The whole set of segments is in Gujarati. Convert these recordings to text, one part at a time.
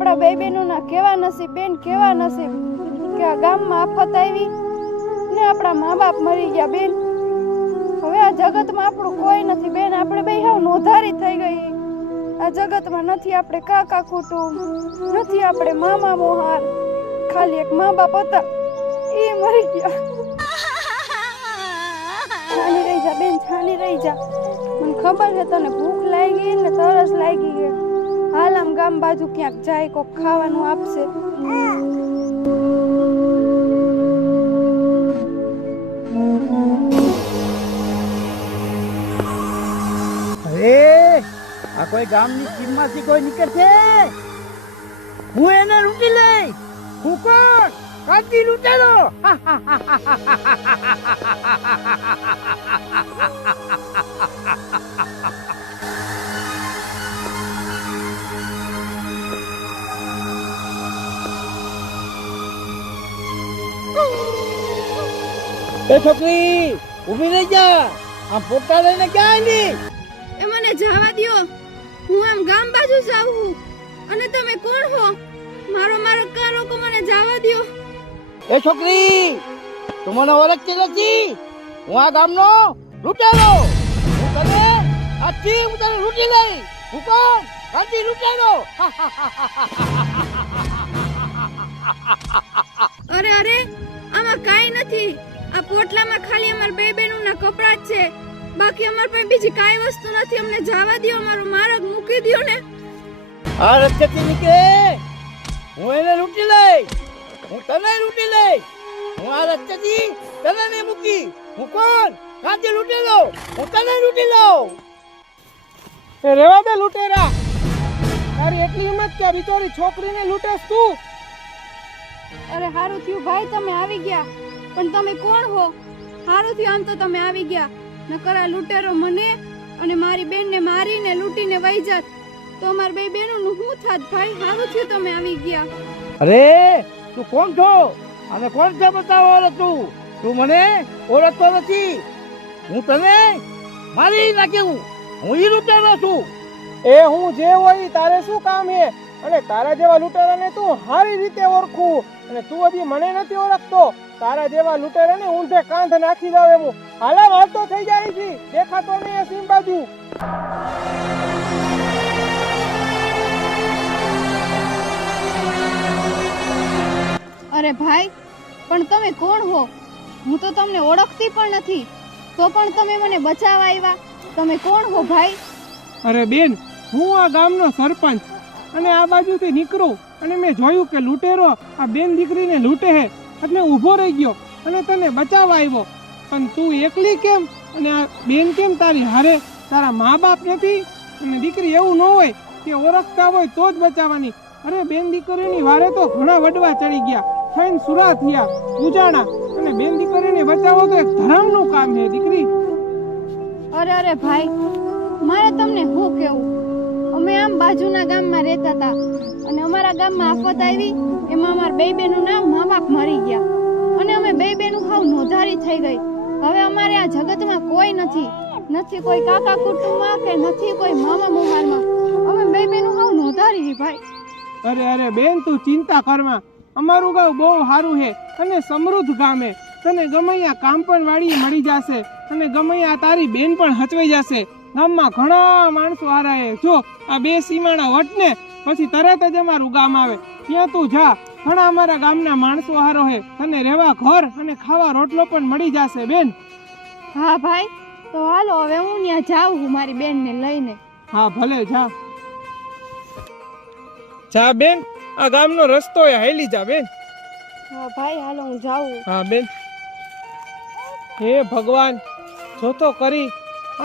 આપણા બે બહેનોના કેવા નસીબ બેન, કેવા નસીબ કે આ ગામમાં આફત આવી ને આપણા મા બાપ મરી ગયા બેન. હવે આ જગતમાં આપણું કોઈ નથી બેન. આપણે બે હાવ નોધારી થઈ ગઈ. આ જગતમાં નથી આપણે કાકા કુટુંબ, નથી આપણે મામા મોહાર. ખાલી એક મા બાપ હતા, એ મરી ગયા. છાની રહી જા બેન, છાની રહી જા. મને ખબર છે તને ભૂખ લાગી ને તરસ લાગી છે. હાલ આમ ગામ બાજુ ક્યાંક જાય, કોક ખાવાનું આપશે. અરે આ કોઈ ગામની સીમમાંથી કોઈ નીકળશે? હું એને લૂંટી લઈ. હું કોણ? કાંતિ લૂંટેલો. એ છોકરી ઊભી રહી જા. આમ પોતા લઈને ક્યાં આવી? એ મને જવા દ્યો. હું આમ ગામ બાજુ જાઉં છું. અને તમે કોણ હો? મારો કાર રોકો, મને જવા દ્યો. એ છોકરી તું મને ઓળખતી નથી? હું આ ગામનો લૂંટેલો. હું તને લૂંટી લઈ. હું કોણ? કાંતિ લૂંટેલો. અરે અરે, આમાં કાઈ નથી. આ પોટલામાં ખાલી અમાર બે બહેનોના કપડા જ છે. બાકી અમાર પાસે બીજી કાઈ વસ્તુ નથી. અમને જવા દ્યો. અમારો માર્ગ મૂકી દ્યો ને. આ રસ્તેથી નીકળે. હું એને લૂંટી લઈ. હું તને લૂંટી લઈ. હું આ રસ્તેથી તને નહીં મૂકી. હું કોણ? કાંતિ લૂંટેલો. હું તને લૂંટી લઉં. એ રેવા દે લૂંટેરા. તારી એટલી હિંમત કે બિચારી છોકરીને લૂંટેસ તું? અરે હારું થયું ભાઈ તમે આવી ગયા. પણ તમે કોણ હો? હારું થયું આમ તો તમે આવી ગયા. નકર આ લૂંટેરો મને અને મારી બેનને મારીને લૂંટીને વહી જાત તો અમાર બે બહેનોનું શું થાત ભાઈ? હારું થયું તમે આવી ગયા. અરે તું કોણ છો? અને કોણ છે બતાવો તું? તું મને ઓળખતો નથી. હું તને મારી નાખ્યું. હું ઈ લૂંટેરો છું. એ હું જે હોય તારે શું કામ હે? અને તારા જેવા લૂંટેરાને તું સારી રીતે ઓળખું. અને તું હજી મને નથી ઓળખતો. તારા જેવા લૂંટેરાને ઊંધે કાંધ નાખી દઉં એમ. હાલા વાળતો થઈ જાય છે. દેખાતો નહીં સીમ બાજુ. અરે ભાઈ પણ તમે કોણ હો? હું તો તમને ઓળખતી પણ નથી. તો પણ તમે મને બચાવવા આવ્યા. તમે કોણ હો ભાઈ? અરે બેન, હું આ ગામનો સરપંચ. અને આ બાજુથી નીકળું અને મેં જોયું કે લૂંટેરો આ બેન દીકરીને લૂંટે હે. એટલે ઊભો રહી ગયો અને તને બચાવવા આવ્યો. પણ તું એકલી કેમ? અને આ બેન કેમ તારી હારે? તારા મા બાપ નથી? અને દીકરી એવું ન હોય કે ઓળખતા હોય તો જ બચાવવાની. અરે બેન દીકરીની વારે તો ઘણા વડવા ચડી ગયા. થઈને સુરા થયા, ઉજાણા. અને બેન દીકરીને બચાવો તો એક ધર્મનું કામ છે દીકરી. અરે અરે ભાઈ, મારે તમને શું કેવું? અમે આમ બાજુના ગામમાં રહેતા હતા અને અમારા ગામમાં આફત આવી. એમાં અમારા બે બહેનોના મા બાપ મરી ગયા અને અમે બે બહેનો હાવ નોધારી થઈ ગઈ. હવે અમારે આ જગતમાં કોઈ નથી. નથી કોઈ કાકા કુટુંબમાં કે નથી કોઈ મામા મોહારમાં. અમે બે બહેનો હાવ નોધારી ભાઈ. અરે અરે બેન, તું ચિંતા કરમાં. અમારું ગામ બહુ સારું છે અને સમૃદ્ધ ગામ છે. તને ગમે ત્યાં કામ પણ વાળી મળી જશે અને ગમે ત્યાં તારી બેન પણ હચવાઈ જશે. ગામમાં ઘણા માણસો હારા છે. જો આ બે સીમાડા વટ ને પછી તરત જ અમારું ગામ આવે. ત્યાં તું જા. ઘણા અમારા ગામના માણસો હારો છે. તને રહેવા ઘર અને ખાવા રોટલો પણ મળી જશે બેન. હા ભાઈ, તો હાલો હવે હું ત્યાં જાઉં છું મારી બેનને લઈને. હા ભલે જા. જા બેન, આ ગામનો રસ્તો એ હાલી જા બેન. હા ભાઈ હાલો હું જાઉં. હા બેન. હે ભગવાન, જોતો કરી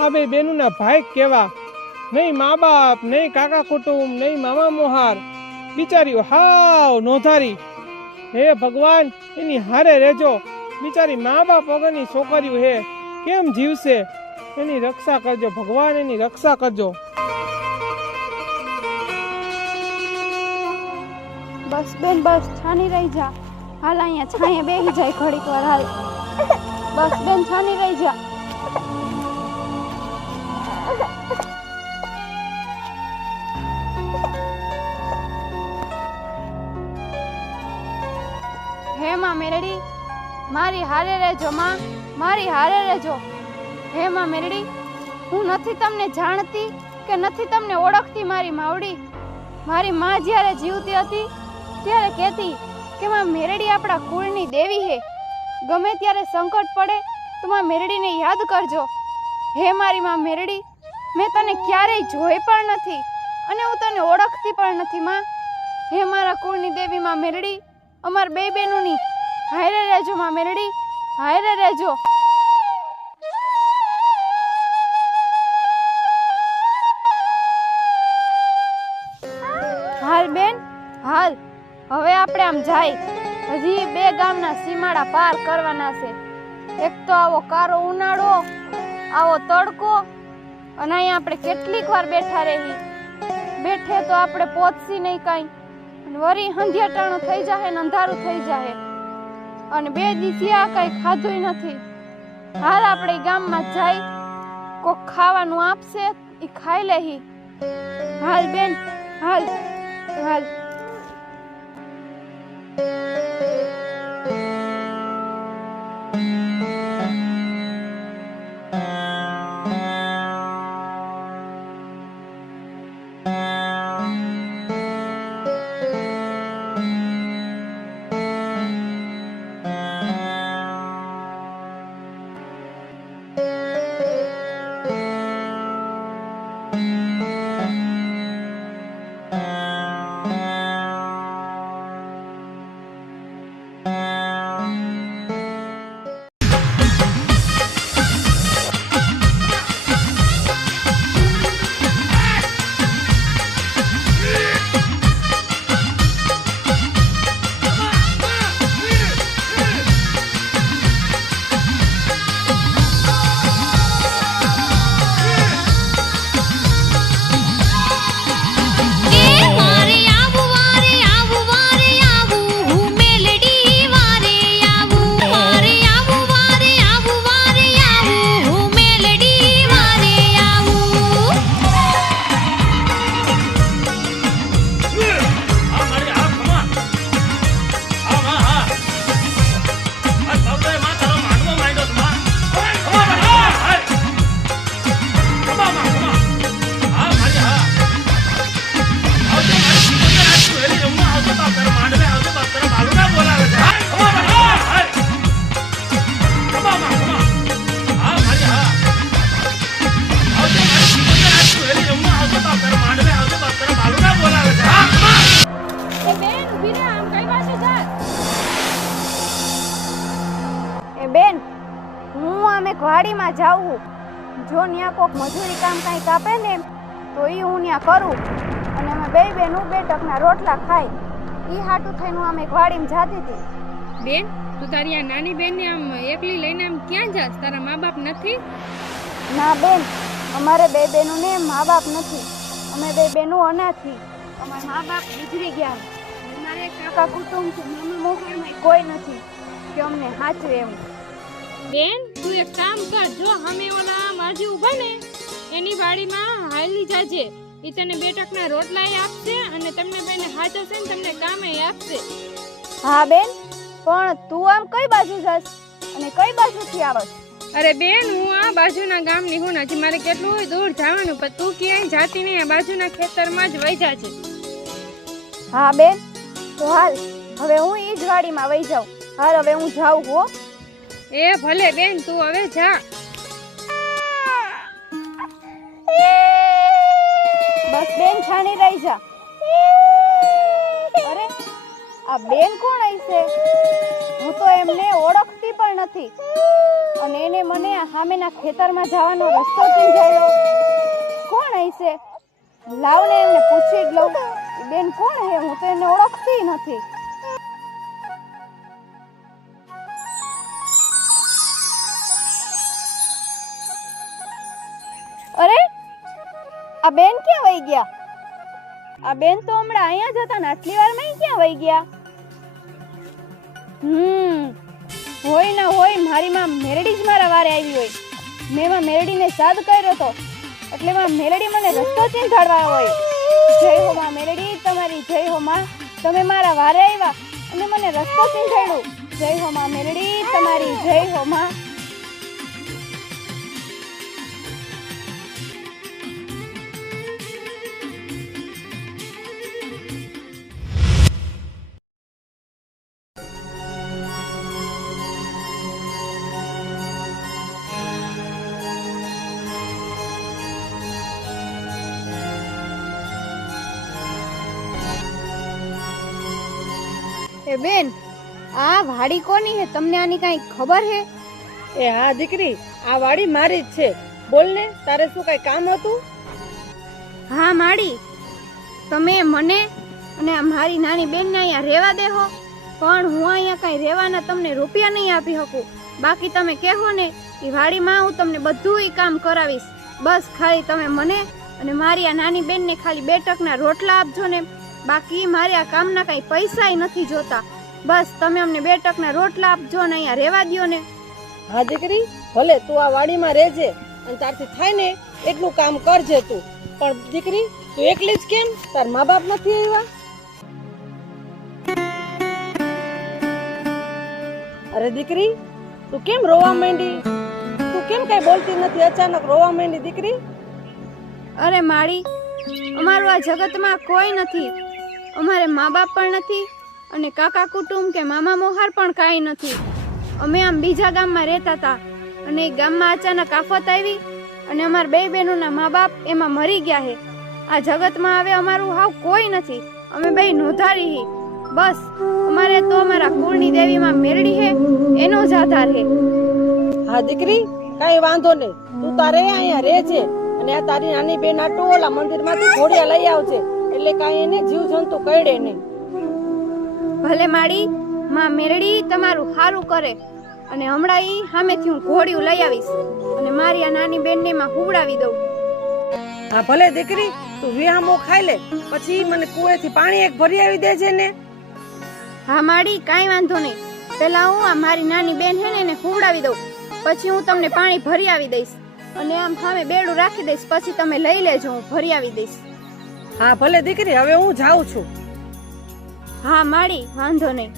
આ બે બેનોના ભાઈ કેવા. નહીં મા બાપ, નહીં કાકા કુટુંબ, નહીં મામા મોહાર. બિચારીઓ હાવ નોધારી. હે ભગવાન, એની હારે રહેજો. બિચારી મા બાપ વગરની છોકરીઓ હે, કેમ જીવશે? એની રક્ષા કરજો ભગવાન, એની રક્ષા કરજો. બસ બેન બસ, છાની રહી જા. હાલ અહીંયા છાંયે બેસી જાય ઘડીક વાર. હાલ બસ બેન, છાની રહી જા. હે માં મેરડી, મારી હારે રહેજો માં, મારી હારે રહેજો. હે માં મેરડી, હું નથી તમને જાણતી કે નથી તમને ઓળખતી મારી માવડી. મારી માં જ્યારે જીવતી હતી ત્યારે કહેતી કે માં મેરડી આપણા કુળની દેવી હે. ગમે ત્યારે સંકટ પડે તો માં મેરડીને યાદ કરજો. હે મારી માં મેરડી, મેં તને ક્યારેય જોઈ પણ નથી અને હું તને ઓળખતી પણ નથી માં. હે મારા કુળની દેવી માં મેરડી, અમાર બે બેનોની હારે રહેજો માં મેરડી, હારે રહેજો. હાલ બેન હાલ, હવે આપણે આમ જાય. હજી 2 ગામના સીમાડા પાર કરવાના છે. એક તો આવો કારો ઉનાળો, આવો તડકો, અને અહીંયા આપણે કેટલીક વાર બેઠા રહી. બેઠે તો આપણે પહોંચશી નહીં કાંઈ, વરી હંધિયાટાણું થઈ જાહે ને અંધારું થઈ જાહે, અને 2 દિવસથી આ કાંઈ ખાધુંય નથી. હાલ આપણે ગામમાં જાય, કોક ખાવાનું આપશે એ ખાઈ લેહી. હાલ બેન હાલ હાલ. બેન, હું આમે વાડીમાં જાઉં. જો ન્યા કોક મજૂરી કામ કાંઈ કાપે ને તો એ હું ન્યા કરું, અને અમે બે બેનું 2 ટકના રોટલા ખાઈ. એ હાટું થઈને હું આમે વાડીમાં જાતી હતી. બેન, તું તારી આ નાની બેનને આમ એકલી લઈને આમ ક્યાં જાસ? તારા મા બાપ નથી? ના બેન, અમારે 2 બેનોને મા બાપ નથી. અમે 2 બેનો અનાથ છીએ. અમારા મા બાપ ગુજરી ગયા. અમારે કાકા કુટુંબ છે, મામા મોહણમાં કોઈ નથી કે અમને હાચવે એમ. બેન, તું એક કામ કર, જો અમે ઓલા માજી ઊભા ને એની વાડીમાં હાલી જાજે. ઈ તને 2 ટકના રોટલા આપશે અને તમને બેને હાચવશે ને તમને કામે આપશે. હા બેન, પણ તું આમ કઈ બાજુ જાસ અને કઈ બાજુથી આવસ? અરે બેન, હું આ બાજુના ગામની હું. હજી મારે કેટલું દૂર જવાનું, પણ તું ક્યાંય જાતી નહીં, આ બાજુના ખેતરમાં જ વહી જાજે. હા બેન, તો હાલ હવે હું ઈ જ વાડીમાં વહી જાઉં. હાલ હવે હું જાઉં હો. એ ભલે બેન, તું હવે જા. બસ બેન, છાણી રહી જા. અરે આ બેન કોણ હશે? હું તો એમને ઓળખતી પણ નથી, અને એને મને આ સામેના ખેતરમાં જવાનો રસ્તો સમજાવ્યો. કોણ હશે? લાવને એમને પૂછી જ લઉં. બેન કોણ હે? હું તો એને ઓળખતી નથી. અરે આ બેન ક્યાં વહી ગયા? આ બેન તો હમણાં અહીંયા જ હતા ને આટલી વારમાં ક્યાં વહી ગયા? હોય ના હોય મારી માં મેરડી જ મારા વારે આવી હોય. મેં માં મેરડીને સાદ કર્યો તો, એટલે માં મેરડી મને રસ્તો ચીંધાડવા હોય. જય હો માં મેરડી, તમારી જય હો માં. તમે મારા વારે આવ્યા અને મને રસ્તો ચીંધાડ્યો. જય હો માં મેલડી, તમારી જય હો માં. એ બેન, આ વાડી કોની હે? તમને આની કઈ ખબર હે? એ હા દીકરી, આ વાડી મારી જ છે. બોલ ને, તારે શું કઈ કામ હતું? હા માડી, તમે મને અને આ મારી નાની બેનને અહીંયા રહેવા દેહો, પણ હું અહીંયા કઈ રહેવાના તમને રૂપિયા નહીં આપી શકું. બાકી તમે કહેવો ને એ વાડીમાં હું તમને બધું ઈ કામ કરાવીશ. બસ ખાલી તમે મને અને મારી આ નાની બેનને ખાલી 2 ટકના રોટલા આપજો ને. બાકી મારે આ કામના કઈ પૈસાય નથી જોતા. બસ તમે અમને 2 ટકના રોટલા આપજો ને અહીંયા રહેવા દ્યો ને. હા દીકરી, ભલે તું આ વાડીમાં રહેજે અને તારથી થાય ને એટલું કામ કરજે તું. પણ દીકરી, તું એકલી જ કેમ? તાર મા બાપ નથી આવ્યા? અરે દીકરી, તું કેમ રોવા માંડી? તું કેમ કઈ બોલતી નથી? અચાનક રોવા માંડી દીકરી? અરે માળી, અમારું આ જગતમાં કોઈ નથી. અમારે મા બાપ પણ નથી અને કાકા કુટુંબ કે મામા મોહાર પણ કાંઈ નથી. અમે આમ બીજા ગામમાં રહેતા હતા અને એ ગામમાં અચાનક આફત આવી અને અમારા 2 બહેનોના મા બાપ એમાં મરી ગયા છે. આ જગતમાં હવે અમારું હાવ કોઈ નથી. અમે 2 નોધારી હી. બસ અમારે તો અમારા કુળની દેવીમાં મેરડી છે એનો જ આધાર છે. હા દીકરી, કઈ વાંધો નહીં, તું તારે અહીંયા રહેજે અને આ તારી નાની બેન આ ટોલા મંદિરમાંથી ઘોડિયા લઈ આવજે, એટલે કાંઈ એને જીવજંતુ કરડે નહીં. ભલે માળી, માં મેરડી તમારું સારું કરે અને હમણાં ઈ સામેથી હું ઘોડિયું લઈ આવીશ અને મારી આ નાની બેનને માં હુવડાવી દઉં. હા ભલે દીકરી, તું વિહામો ખાઈ લે, પછી મને કુએથી પાણી એક ભરી આવી દેજે ને. હા માળી, કાંઈ વાંધો નહીં. પેલા હું આ મારી નાની બેન છે ને એને હુવડાવી દઉં, પછી હું તમને પાણી ભરી આવી દઈશ અને આમ સામે બેડું રાખી દઈશ. પછી તમે લઈ લેજો, હું ભરી આવી દઈશ. હા ભલે દીકરી, હવે હું જાઉં છું. હા માળી, વાંધો નહીં.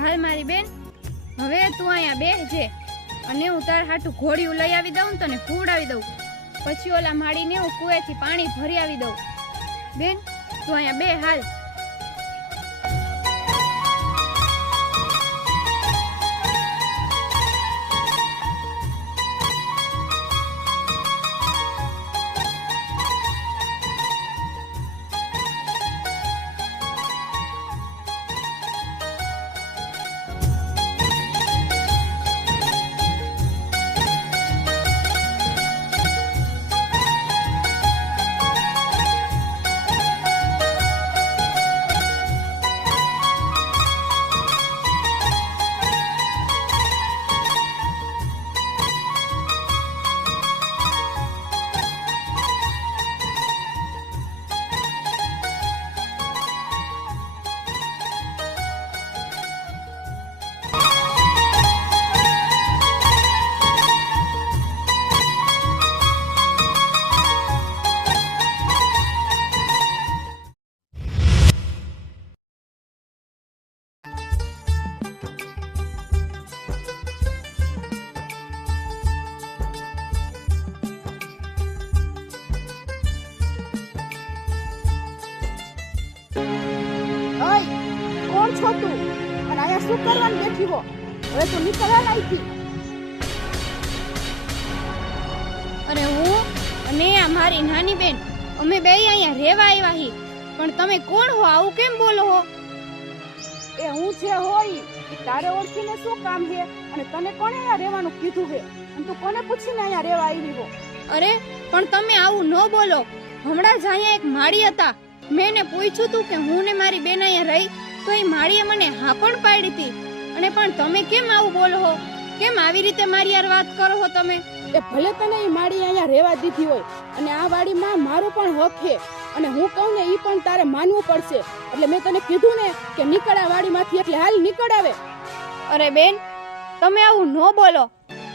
હાલ મારી બેન, હવે તું અહીંયા બેસજે અને હું તાર હાટું ઘોડિયું લઈ આવી દઉં, તને હુવડાવી દઉં. પછી ઓલા માળીને હું કુએથી પાણી ભરી આવી દઉં. બેન, તું અહીંયા બે હાલ. કોણ છો તું અને અહીંયા શું કરવાનું બેઠી હો? હવે તું નીકળવા લાગી. અરે હું અને આ મારી નાની બેન અમે 2 અહીંયા રહેવા આવ્યા હી. પણ તમે કોણ હો? આવું કેમ બોલો હો? એ હું જે હોય તારે ઓળખીને શું કામ છે અને તને કોણે અહીંયા રહેવાનું કીધું છે અને તું કોને પૂછીને અહીંયા રહેવા આવી હો? અરે પણ તમે આવું ન બોલો. હમણાં જ અહીંયા એક માળી હતા, મેં એને પૂછ્યું તું કે હું ને મારી બેન અહીંયા રહી, તો એ માળીએ મને હા પણ પાડી હતી. અને પણ તમે કેમ આવું બોલો હો? કેમ આવી રીતે મારી યાર વાત કરો છો તમે? એ ભલે તને એ માળી અહીંયા રહેવા દીધી હોય અને આ વાડીમાં મારો પણ હક છે અને હું કહું ને એ પણ તારે માનવું પડશે. એટલે મેં તને કીધું ને કે નીકળ આ વાડીમાંથી, એટલે હાલ નીકળ આવે. અરે બેન, તમે આવું ન બોલો.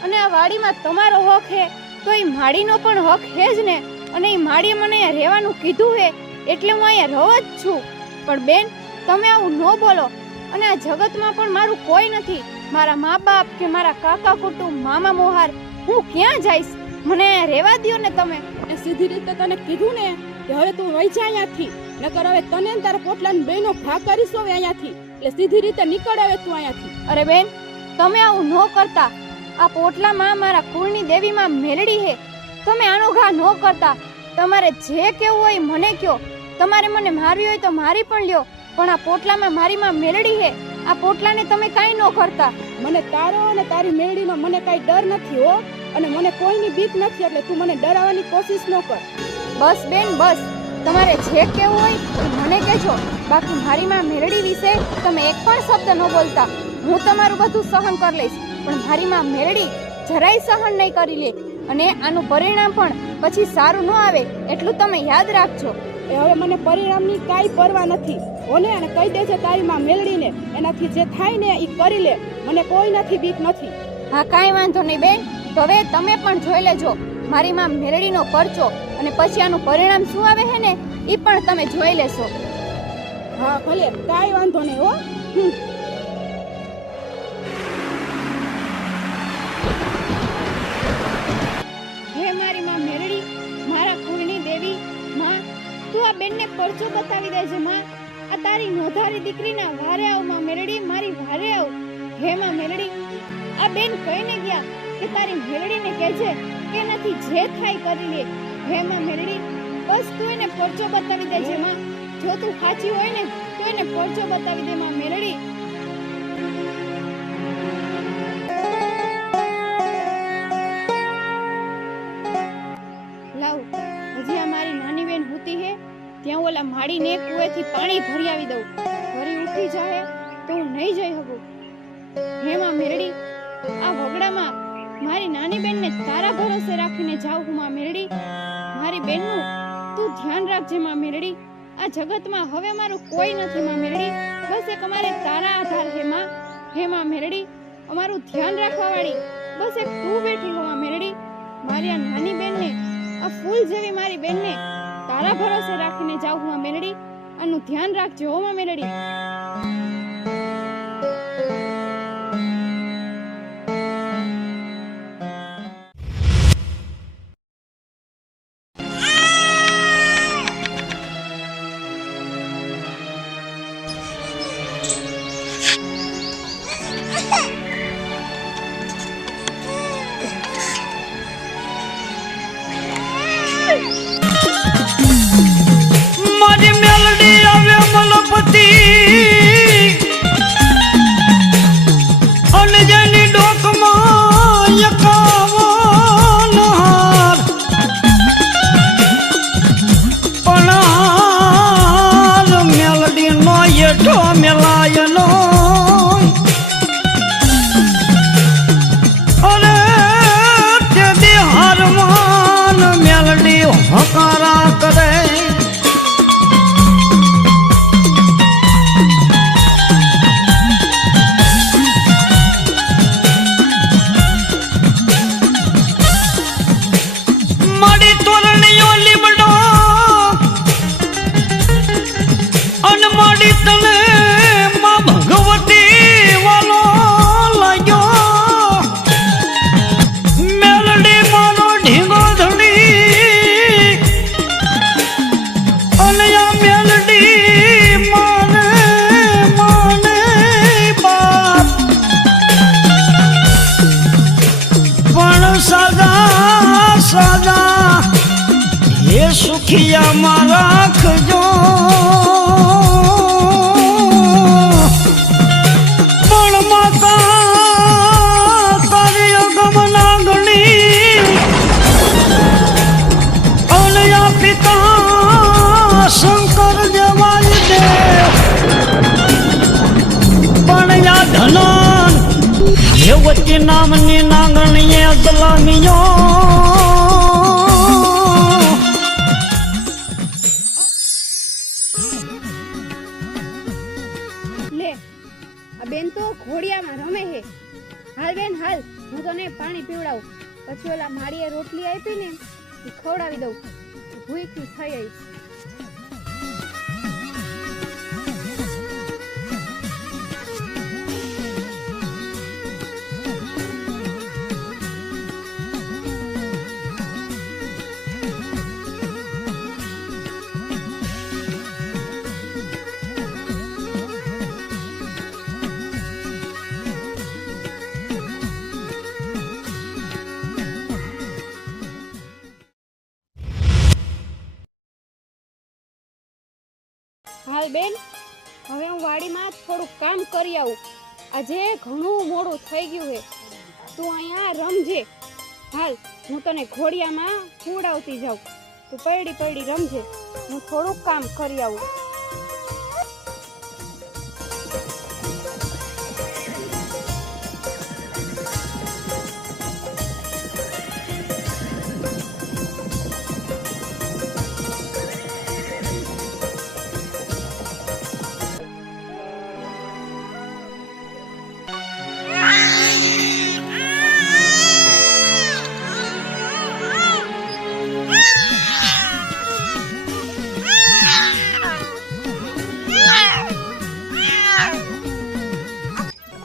અને આ વાડીમાં તમારો હક છે તો એ માડીનો પણ હક હે જ ને. અને એ માડીએ મને અહીંયા રહેવાનું કીધું હે એટલે હું અહીંયા રહું જ છું. પણ બેન, તમે આવું ન બોલો. અને આ જગતમાં પણ મારું કોઈ નથી. મારા મા બાપ કે મારા કાકા કુટુંબ, મામા મોહાર, હું ક્યાં જઈશ? મને અહીંયા રહેવા દ્યો ને તમે. એ સીધી રીતે તને કીધું ને કે હવે તું વહી જા અહીંયાથી, નકર હવે તને ને તારા પોટલાની બેનો ઘા કરીશ હવે અહીંયાથી. એટલે સીધી રીતે નીકળ હવે તું અહીંયાથી. અરે બેન, તમે આવું ન કરતા. આ પોટલામાં મારા કુળની દેવીમાં મેલડી હે. તમે આનો ઘા ન કરતા. તમારે જે કેવું હોય મને કયો. તમારે મને મારવી હોય તો મારી પણ લ્યો, પણ આ પોટલામાં મારી માં મેલડી હે. આ પોટલાને તમે કાંઈ ન કરતા. મને તારો અને તારી મેળીનો મને કાંઈ ડર નથી હો, અને મને કોઈની બીક નથી, એટલે તું મને ડરાવવાની કોશિશ ન કર. બસ બેન બસ, તમારે જે કેવું હોય એ મને કહેજો. બાકી મારી માં મેલડી વિશે તમે એક પણ શબ્દ ન બોલતા. હું તમારું બધું સહન કરી લઈશ, પણ મારી માં મેલડી જરાય સહન નહીં કરી લે. અને આનું પરિણામ પણ પછી સારું ન આવે એટલું તમે યાદ રાખજો. એ હવે મને પરિણામની કાંઈ પરવા નથી ઓને, અને કહી દેજે તારી માં મેળડીને એનાથી જે થાય ને એ કરી લે. મને કોઈ નથી બીક નથી. હા, કાંઈ વાંધો નહીં બેન. તો હવે તમે પણ જોઈ લેજો મારી માં મેલડીનો પરચો, અને પછી આનું પરિણામ શું આવે છે ને એ પણ તમે જોઈ લેશો. હા ભલે, કાંઈ વાંધો નહીં હો. હે મારી માં મેલડી, મારા કુળની દેવી માં, તું આ બેનને પરચો બતાવી દેજે માં. આ તારી નોધારી દીકરીના વારે આવ માં મેલડી, મારી વારે આવ. હે માં મેલડી, આ બેન કહીને ગયા કે તારી મેલડીને કહેજે કે નથી જે થાય કરી લે. હે માં મેલડી, બસ તું એને પરચો બતાવી દેજે માં. જો તું સાચી હોય ને તો એને પરચો બતાવી દે માં મેલડી. લાવ, હજી આ મારી નાની બેન હોતી હે ત્યાં ઓલા માડીને કુવેથી પાણી ભરી આવી દઉં. ભરી ઉઠી જાય તો હું નહીં જઈ શકું. હે માં મેરડી, આ વગડામાં મારી નાની બેનને તારા ભરોસે રાખીને જાઉં હું માં મેરડી. મારી બેનનું તું ધ્યાન રાખજે માં મેરડી. આ જગતમાં હવે મારું કોઈ નથી માં મેરડી. બસ એક અમારે તારા આધાર હે માં. હે માં મેરડી, અમારું ધ્યાન રાખવા વાળી બસ એક તું બેઠી હો માં મેરડી. મારી આ નાની બેનને, આ ફૂલ જેવી મારી બેનને તારા ભરોસે રાખીને જાઉં હું માં મેરડી. આનું ધ્યાન રાખજો હો માં મેરડી. મારી મેલડી આવે મલપતિ, અને જેની ડોકમાં એકાવન હાર, પણ હાર મેલડી નો એઠો મેલાય નો. અરે તે દી હારમાન મેલડી હકારા કરે. મારી તોરણીઓ લીમડો અને મારી તને માં ભગવતી વાલો લાગ્યો. મેલડી મારો ઢીંગો ધડી, અને આ મેલડી માને માને બાપ, પણ સદા સદા એ સુખિયામાં રાખજો. પણ માતા તારી અગમ નાગણી, અને આ પિતા શંકર દેવાય દે, પણ આ ધનન દેવતી નામની નાગણીએ દલામીઓ. લે, આ બેન તો ઘોડિયામાં રમે હે. હાલ બેન હાલ, હું તને પાણી પીવડાવું. પછી ઓલા માળીએ રોટલી આપી ને એ ખવડાવી દઉં, ભૂખી થઈ આવીશ. હાલ બેન, હવે હું વાડીમાં થોડુંક કામ કરી આવું. આજે ઘણું મોડું થઈ ગયું છે. તું અહીંયા રમજે. હાલ, હું તને ઘોડિયામાં ખવડાવતી જાઉં. તું પડી પડી રમજે. હું થોડુંક કામ કરી આવું.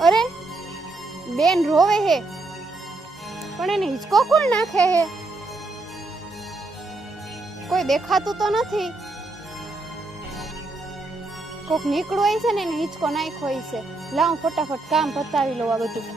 અરે બેન રોવે હે, પણ એને હિંચકો કોણ નાખે હે? કોઈ દેખાતું તો નથી. કોક નીકળું હોય છે ને એને હિંચકો નાખ્યો હોય છે. લાવ ફટાફટ કામ પતાવી લઉં આ બધું.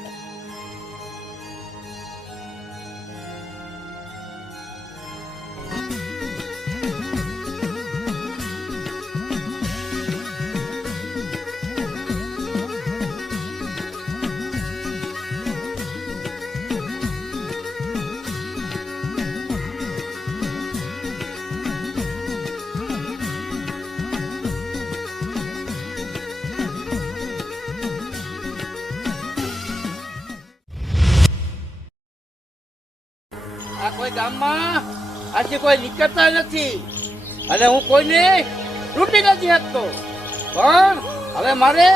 આ કોઈ ગામમાં આજે કોઈ નીકળતા નથી અને હું કોઈને લૂંટી નથી શકતો. પણ હવે મારે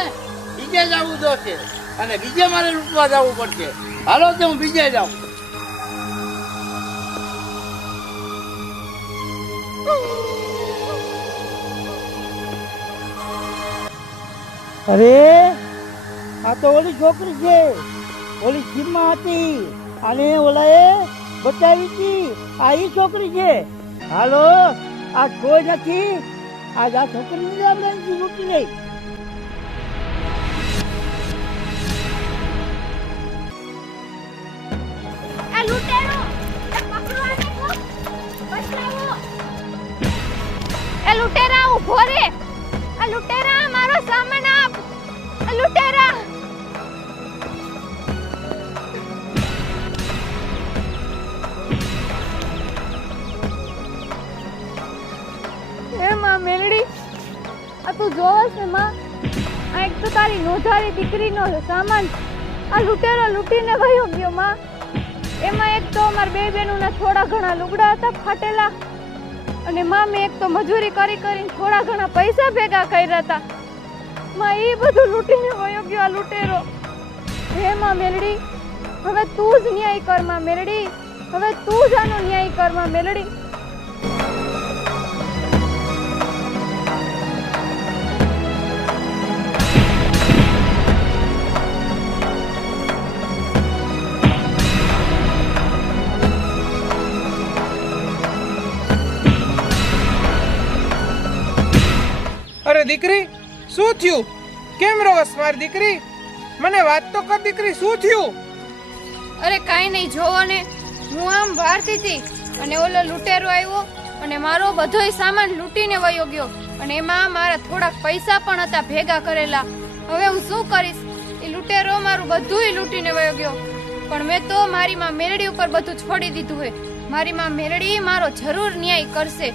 બીજે જવું જોશે અને બીજે મારે લૂંટવા જવું પડશે. હાલો તો હું બીજે જાઉં. અરે આ તો ઓલી છોકરી છે, ઓલી જીમમાં હતી અને ઓલાએ બચાવી હતી. આ ઈ છોકરી છે. હાલો, આ કોઈ નથી. આજ આ છોકરીને આપણે અહીંથી લૂંટી લઈ. આ લૂંટેરો પકડો આને કો બચાવો. એ લૂંટેરા ઉભો રે. આ લૂંટેરા મારો સામાન આપ. આ લૂંટેરા મેલડી, આ તું જોવે છે માં? આ એક તો તારી નોધારી દીકરીનો સામાન આ લૂંટેરો લૂંટીને વયો ગયો માં. એમાં એક તો અમાર બે બેનોના થોડા ઘણા લુગડા હતા ફાટેલા, અને માં મેં એક તો મજૂરી કરી કરીને થોડા ઘણા પૈસા ભેગા કર્યા હતા માં. એ બધું લૂંટીને વયો ગયો આ લૂંટેરો. હે માં મેલડી, હવે તું જ ન્યાય કર માં મેલડી. હવે તું જ આનો ન્યાય કર માં મેલડી. અરે દીકરી, શું થયું? કેમ રોસ મારી દીકરી? મને વાત તો કર દીકરી, શું થયું? અરે કાઈ નહીં, જોવો ને. હું આમ વારતી હતી અને ઓલો લૂંટેરો આવ્યો અને મારો બધોય સામાન લૂંટીને વયો ગયો, અને એમાં મારા થોડાક પૈસા પણ હતા ભેગા કરેલા. હવે હું શું કરીશ? એ લૂંટેરો મારું બધુંય લૂંટીને વયો ગયો. પણ મેં તો મારી માં મેલડી ઉપર બધું છોડી દીધું છે. મારી માં મેલડી મારો જરૂર ન્યાય કરશે.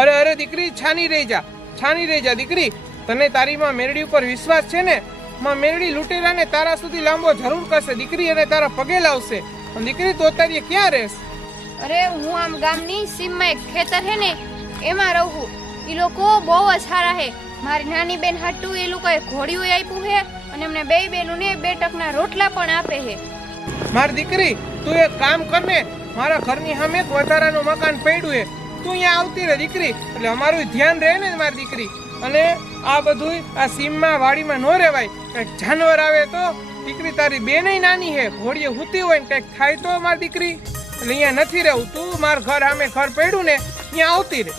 અરે અરે દીકરી, છાની રહી જા દીકરી. તને તારી માં મેરડી ઉપર વિશ્વાસ છે ને? માં મેરડી લૂંટેરાને તારા સુધી લાંબો જરૂર કરશે દીકરી, અને તારા પગે લાવશે. અને દીકરી તો અત્યારે ક્યાં રહેશ? અરે હું આમ ગામની સીમમાં એક ખેતર હે ને એમાં રહું. એ લોકો બહુ જ સારા હે. મારી નાની બેન હાટુ એ લોકોએ ઘોડિયું આપ્યું હે અને એમને બે બેનું ને 2 ટકના રોટલા પણ આપે છે. મારી દીકરી તું એક કામ કર ને, મારા ઘરની સામે એક વધારાનું મકાન પડ્યું છે, તું અહીંયા આવતી રહે દીકરી, એટલે અમારું ધ્યાન રહે ને મારી દીકરી. અને આ બધું આ સીમમાં વાડીમાં ન રહેવાય, કંઈક જાનવર આવે તો દીકરી તારી બેનય નાની છે, ઘોડીએ હુતી હોય ને કંઈક થાય તો મારી દીકરી, એટલે અહીંયા નથી રહેવું. તું મારા ઘર સામે ઘર પડ્યું ને અહીંયા આવતી રહે.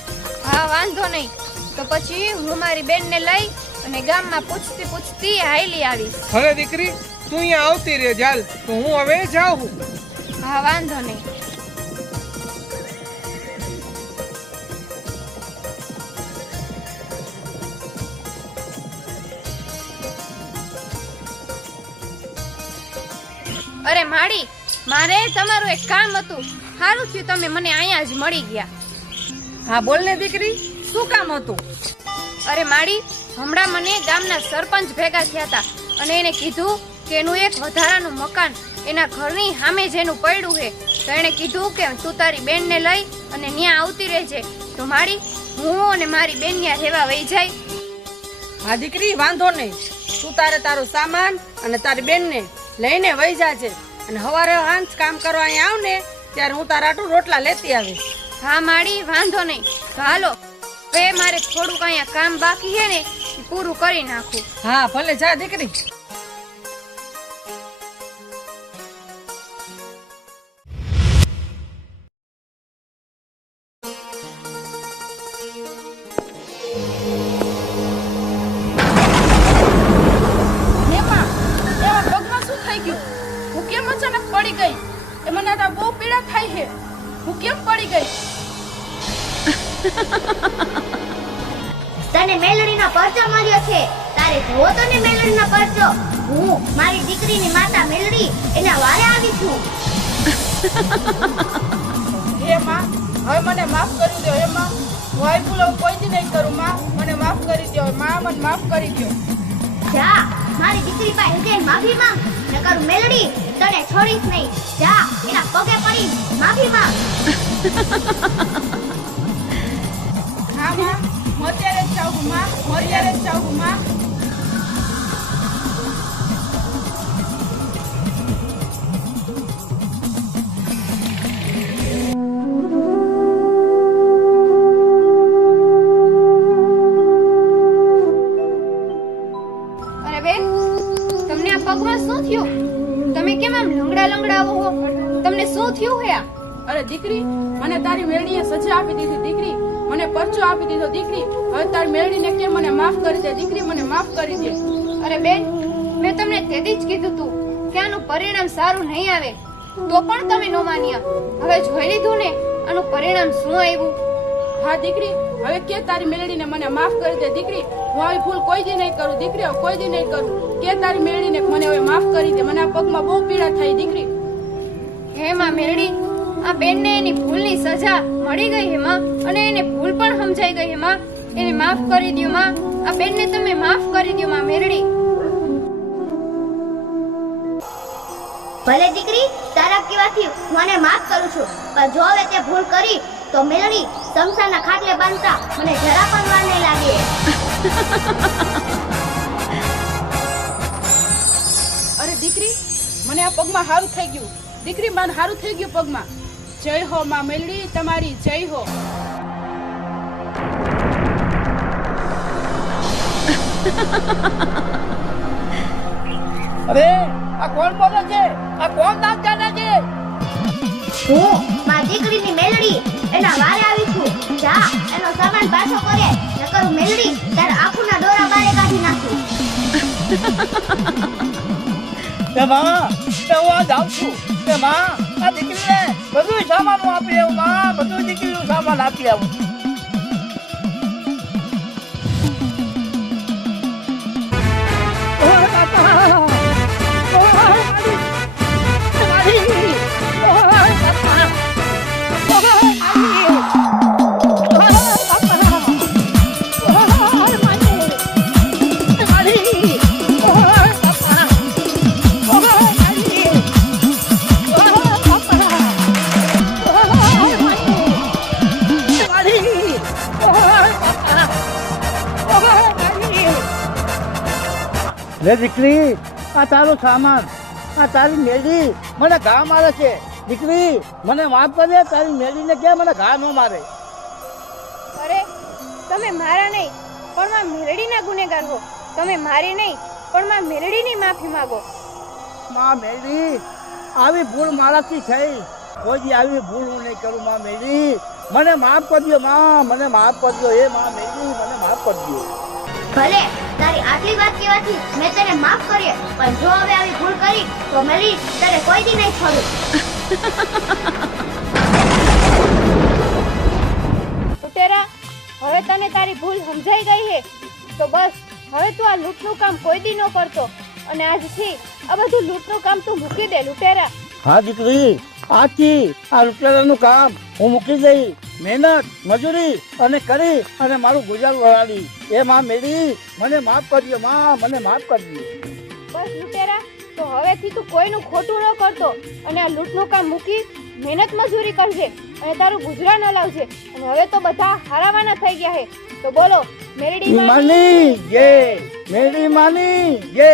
હા વાંધો નહીં, તો પછી હું મારી બેનને લઈ અને ગામમાં પૂછતી પૂછતી હાઈલી આવીશ. ભલે દીકરી તું અહીંયા આવતી રહે ચાલ, તો હું હવે જાઉં. હા વાંધો નહીં. અરે માડી, મારે તમારું એક કામ હતું. સારું થયું તમે મને અહીંયા જ મળી ગયા. હા બોલ ને દીકરી, શું કામ હતું? અરે માડી, હમણાં મને ગામના સરપંચ ભેગા થયા હતા અને એને કીધું કે એનું એક વધારાનું મકાન એના ઘરની સામે જેનું પડ્યું છે, તો એણે કીધું કે તું તારી બેનને લઈ અને ત્યાં આવતી રહેજે. તો માડી, હું અને મારી બેન ત્યાં રહેવા વહી જાય. હા દીકરી વાંધો નહીં, તું તારો સામાન અને તારી બેનને લઈને વહી જાજે, અને સવારે હાંજ કામ કરવા અહીંયા આવ ને ત્યારે હું તારા આટલું રોટલા લેતી આવીશ. હા માડી વાંધો નહીં. તો હાલો, હવે મારે થોડુંક અહીંયા કામ બાકી છે ને એ પૂરું કરી નાખું. હા ભલે જા દીકરી. હેમા, એવા પગમાં શું થઈ ગયું? હું કેમ અચાનક પડી ગઈ? એ મને તો બહુ પીડા થાય છે. હું કેમ પડી ગઈ? તને મેલડીનો પરચો મળ્યો છે. તારે જોવો તો ને મેલડીનો પરચો. હું મારી દીકરીની માતા મેલડી એના વારે આવી છું. હે માં, હવે મને માફ કરી દો. હે માં, હું આ ભૂલ હવે કોઈ દી નહીં કરું. માં, મને માફ કરી દો. માં, મને માફ કરી દો. જા, મારી દીકરી પાસે જઈને માફી માંગ. નકર મેલડી તને છોડીશ નહીં. જા, એના પગે પડી માફી માંગ. હા માં, હું અત્યારે જ જાઉં છું. માં, હું અત્યારે જ જાઉં છું. માં, અરે બેન, તમને આ પગમાં શું થયું? તમે કેમ આમ લંગડા લંગડાવો હો? તમને શું થયું હે આ? અરે દીકરી, મને તારી મેળડીએ સજા આપી દીધી. દીકરી, મને પરચો આપી દીધો. દીકરી, હવે તારી મેળડીને કે મને માફ કરી દે. દીકરી, મને માફ કરી દે. અરે બેન, મેં તમને તેથી જ કીધું તું કે આનું પરિણામ સારું નહીં આવે, તો પણ તમે ન માન્યા. હવે જોઈ લીધું ને આનું પરિણામ શું આવ્યું. હા દીકરી, હવે કે તારી મેળડીને મને માફ કરી દે. દીકરી, હું આવી ભૂલ કોઈ દી નહીં કરું. દીકરી, હવે કોઈ દી નહીં કરું. કે તારી મેળડીને મને હવે માફ કરી દે. મને આ પગમાં બહુ પીડા થાય. દીકરી, હે માં મેરડી, આ બેનને એની ભૂલની સજા મળી ગઈ હે માં, અને એને ભૂલ પણ સમજાઈ ગઈ હે માં. એને માફ કરી દ્યો માં. આ બેનને તમે માફ કરી દ્યો માં મેરડી. ભલે દીકરી, તારા કહેવાથી હું આને માફ કરું છું, પણ જો હવે તે ભૂલ કરી તો મેલડી શમશાનના ખાટલે બાંધતા મને જરા પણ વાર નહીં લાગે. અરે દીકરી, મને આ પગમાં સારું થઈ ગયું. દીકરી, મને સારું થઈ ગયું પગમાં. જય હો માં મેલડી, તમારી જય હો. અરે આ કોણ બોલે છે? આ કોણ નાચ જાણે છે? હું મારી દીકરીની મેલડી એના વારે આવી છું. જા, એનો સામાન પાછો કરે, નકર હું મેલડી તારા આંખોના દોરા બારે કાઢી નાખું. એ માં, એ હું આ જાઉં છું. એ માં, આ દીકરીને બધું સામાન આપી આવું. માં, બધું દીકરીનું સામાન આપી આવું. લે દીકરી, આ તારો સામાન, આ તારી મેળી મને ઘા મારે છે. દીકરી મને માફ કરજે, તારી મેળીને કે મને ઘા ન મારે. અરે તમે મારા નહીં પણ માં મેલડીના ગુનેગાર હો. તમે મારી નહીં પણ માં મેલડીની માફી માંગો. માં મેળી, આવી ભૂલ મારાથી થઈ. કોઈ દી આવી ભૂલ હું નહીં કરું. માં મેળી, મને માફ કરજો. માં મને માફ કરજો. એ માં મેળી, મને માફ કરજો. ભલે તારી આટલી વાત કહેવાથી મેં તને માફ કરીએ, પણ જો હવે આવી ભૂલ કરી તો મેલી તને કોઈ દી નહીં છોડું. લૂંટેરા, હવે તને તારી ભૂલ સમજાઈ ગઈ છે તો બસ હવે તું આ લૂંટનું કામ કોઈ દી ન કરતો, અને આજથી આ બધું લૂંટનું કામ તું મૂકી દે લૂંટેરા. હા દીકરી, આજથી આ રૂપિયાનું કામ હું મૂકી દઈ. મહેનત મજૂરી અને કરી અને મારું ગુજાર વળાડી. એ માં મેળી, મને માફ કરજો. માં મને માફ કરજો. બસ લૂંટેરા, તો હવેથી તું કોઈનું ખોટું ન કરતો અને આ લૂંટનું કામ મૂકી મહેનત મજૂરી કરજે અને તારું ગુજરાન હલાવજે. અને હવે તો બધા હારાવાના થઈ ગયા છે. તો બોલો મેરડી માની જય, મેળી માની જય.